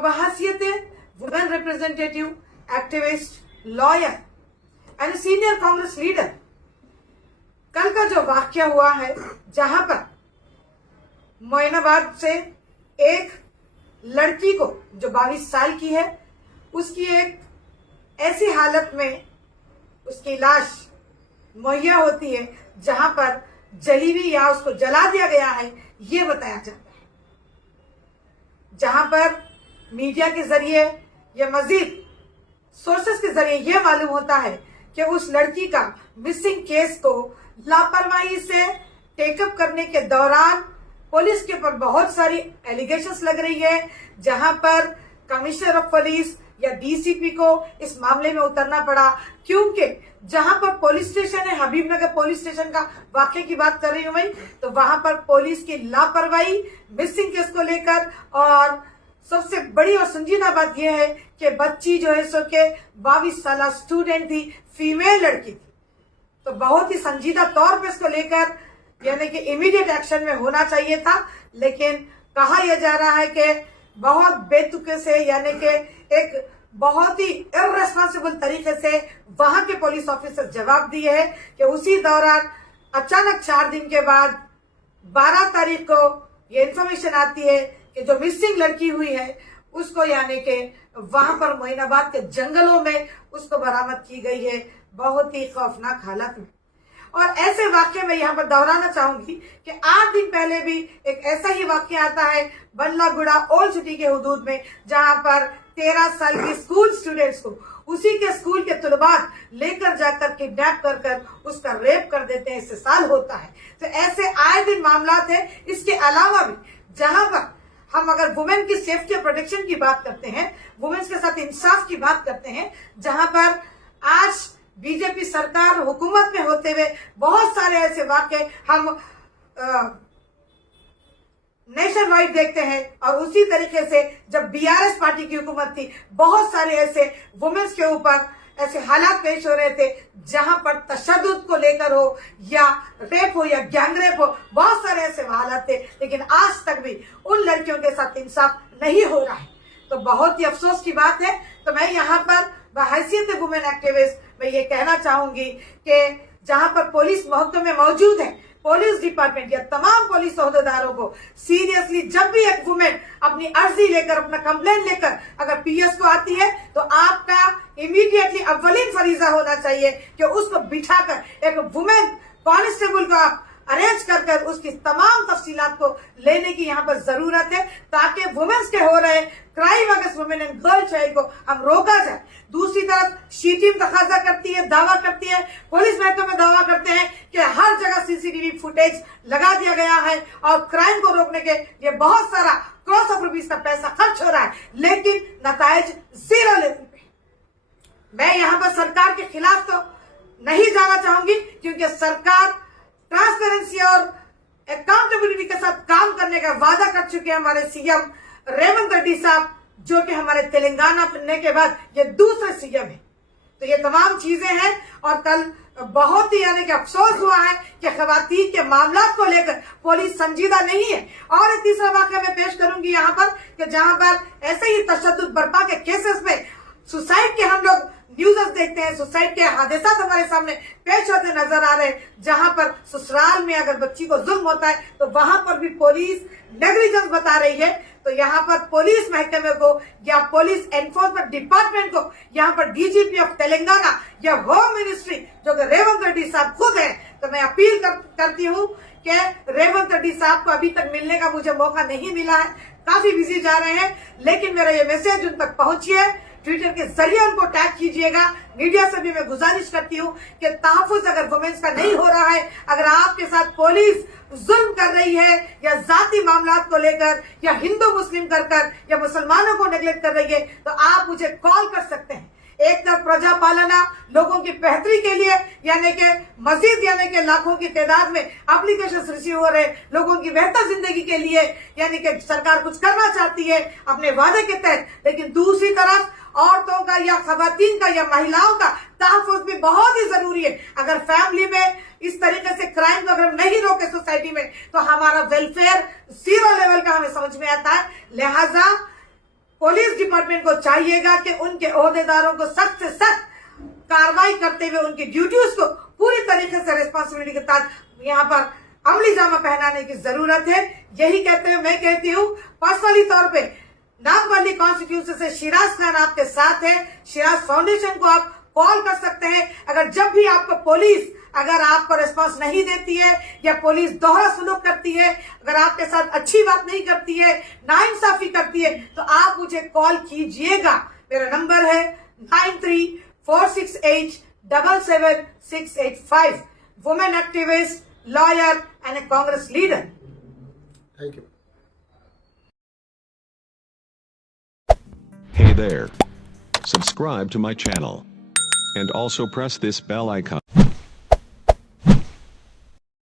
बहैसियत women representative, activist, lawyer and senior Congress leader, कल का जो वाक्य हुआ है जहां पर मोइनाबाद से एक लड़की को जो 22 साल की है, उसकी एक ऐसी हालत में उसकी लाश मुहैया होती है जहां पर जली हुई या उसको जला दिया गया है, ये बताया जाता है। जहां पर मीडिया के जरिए या मजीद सोर्सेस के जरिए यह मालूम होता है कि उस लड़की का मिसिंग केस को लापरवाही से टेकअप करने के दौरान पुलिस के ऊपर बहुत सारी एलिगेशंस लग रही है, जहां पर कमिश्नर ऑफ पुलिस या डीसीपी को इस मामले में उतरना पड़ा, क्योंकि जहां पर पुलिस स्टेशन है, हबीबनगर पुलिस स्टेशन का वाकये की बात कर रही हूं मैं, तो वहां पर पुलिस की लापरवाही मिसिंग केस को लेकर, और सबसे बड़ी और संजीदा बात यह है कि बच्ची जो है सो के 22 साल स्टूडेंट थी, फीमेल लड़की थी। तो बहुत ही संजीदा तौर पर इसको लेकर यानी कि इमीडिएट एक्शन में होना चाहिए था, लेकिन कहा यह जा रहा है कि बहुत बेतुके से यानी कि एक बहुत ही इर्रेस्पॉन्सिबल तरीके से वहां के पुलिस ऑफिसर जवाब दिए हैं कि उसी दौरान अचानक 4 दिन के बाद 12 तारीख को ये इन्फॉर्मेशन आती है कि जो मिसिंग लड़की हुई है उसको यानी कि वहां पर मोइनाबाद के जंगलों में उसको बरामद की गई है, बहुत ही खौफनाक हालत में। और ऐसे वाक्य में यहाँ पर दोहराना चाहूंगी कि 8 दिन पहले भी एक ऐसा ही वाक्य आता है बल्लागुड़ा ओल्ड सिटी के हुदूद में, जहां पर 13 साल की स्कूल स्टूडेंट्स को उसी के स्कूल के तुलबात लेकर जाकर किडनैप कर कर उसका रेप कर देते हैं, इससे साल होता है। तो ऐसे आए दिन मामला है। इसके अलावा भी जहां पर हम अगर वुमेन की सेफ्टी और प्रोटेक्शन की बात करते हैं, वुमेन्स के साथ इंसाफ की बात करते हैं, जहां पर आज बीजेपी सरकार हुकूमत में होते हुए बहुत सारे ऐसे वाक्य हम नेशन वाइड देखते हैं, और उसी तरीके से जब बीआरएस पार्टी की हुकूमत थी, बहुत सारे ऐसे वुमेन्स के ऊपर ऐसे हालात पेश हो रहे थे जहां पर तशद्दुद को लेकर हो या रेप हो या गैंग रेप हो, बहुत सारे ऐसे हालात थे, लेकिन आज तक भी उन लड़कियों के साथ इंसाफ नहीं हो रहा है। तो बहुत ही अफसोस की बात है। तो मैं यहाँ पर बहैसियत वुमेन एक्टिविस्ट मैं ये कहना चाहूंगी कि जहां पर पुलिस महकमे में मौजूद है, पुलिस डिपार्टमेंट या तमाम पुलिस ओहदेदारों को सीरियसली जब भी एक वुमेन अपनी अर्जी लेकर, अपना कंप्लेंट लेकर अगर पीएस को आती है, तो आपका इमीडिएटली अव्वलीन फरीजा होना चाहिए कि उसको बिठाकर एक वुमेन कांस्टेबल को आप अरेंज कर कर उसकी तमाम तफसीलात को लेने की यहाँ पर जरूरत है, ताकि वुमेन्स के हो रहे crime against women and girl child को हम रोका जाए। दूसरी तरफ शी टीम तकाजा करती है, दावा करती है, पुलिस महकमे दावा करते हैं कि हर जगह सीसीटीवी फुटेज लगा दिया गया है और क्राइम को रोकने के लिए बहुत सारा क्रॉस ऑफ रुपीज का पैसा खर्च हो रहा है, लेकिन नतायज 0 लेवल पे। मैं यहाँ पर सरकार के खिलाफ तो नहीं जाना चाहूंगी, क्योंकि सरकार ट्रांसपेरेंसी और अकाउंटेबिलिटी के साथ काम करने का वादा कर चुके हैं हमारे सीएम रेवंत रेड्डी साहब, जो कि हमारे तेलंगाना बनने के बाद ये दूसरे सीएम है। तो ये तमाम चीजें हैं, और कल बहुत ही यानी कि अफसोस हुआ है कि खवातीन के मामला को लेकर पुलिस संजीदा नहीं है। और एक तीसरा वाकया मैं पेश करूंगी यहाँ पर कि जहां पर ऐसे ही तशद्दुद बर्पा के केसेस में सुसाइड के हम लोग न्यूज़ देखते हैं, सुसाइड के हादसा हमारे सामने पेश होते नजर आ रहे हैं, जहां पर ससुराल में अगर बच्ची को जुल्म होता है तो वहां पर भी पुलिस नेग्लिजेंस बता रही है। तो यहाँ पर पुलिस महकमे को या पुलिस एनफोर्समेंट डिपार्टमेंट को, यहाँ पर डीजीपी ऑफ तेलंगाना या होम मिनिस्ट्री जो कि रेवंत रेड्डी साहब खुद है, तो मैं अपील करती हूँ कि रेवंत रेड्डी साहब को अभी तक मिलने का मुझे मौका नहीं मिला है, काफी बिजी जा रहे हैं, लेकिन मेरा ये मैसेज उन तक पहुंचिए, ट्विटर के जरिए उनको टैग कीजिएगा। मीडिया से भी मैं गुजारिश करती हूँ कि तहफ़्फ़ुज़ अगर वुमेन्स का नहीं हो रहा है, अगर आपके साथ पुलिस जुल्म कर रही है या जाती मामलात को लेकर या हिंदू मुस्लिम कर या मुसलमानों को नेगलेक्ट कर रही है, तो आप मुझे कॉल कर सकते हैं। एक तरफ प्रजा पालना लोगों की बेहतरी के लिए यानी कि मजीद यानी कि लाखों की तादाद में एप्लीकेशन रिसीव हो रहे, लोगों की बेहतर जिंदगी के लिए यानी कि सरकार कुछ करना चाहती है अपने वादे के तहत, लेकिन दूसरी तरफ औरतों का या खवातीन का या महिलाओं का तहफ़्फ़ुज़ भी बहुत ही जरूरी है। अगर फैमिली में इस तरीके से क्राइम को अगर हम नहीं रोके सोसाइटी में, तो हमारा वेलफेयर 0 लेवल का हमें समझ में आता है। लिहाजा पुलिस डिपार्टमेंट को चाहिएगा कि उनके ओहदेदारों को सख्त से सख्त कार्रवाई करते हुए उनकी ड्यूटीज को पूरी तरीके से रिस्पॉन्सिबिलिटी के साथ यहाँ पर अमली जामा पहनाने की जरूरत है। यही कहते हुए मैं कहती हूँ पर्सनली तौर पे नामपल्ली कॉन्स्टिट्यूशन से शिराज खान आपके साथ है। शिराज फाउंडेशन को आप कॉल कर सकते हैं। अगर जब भी आपको पुलिस अगर आपको रिस्पांस नहीं देती है या पुलिस दोहरा सलूक करती है, अगर आपके साथ अच्छी बात नहीं करती है, नाइंसाफी करती है, तो आप मुझे कॉल कीजिएगा। मेरा नंबर है 9346877685। Women activist, lawyer and A Congress leader. Thank you. Hey there. Subscribe to my channel. And also press this bell icon.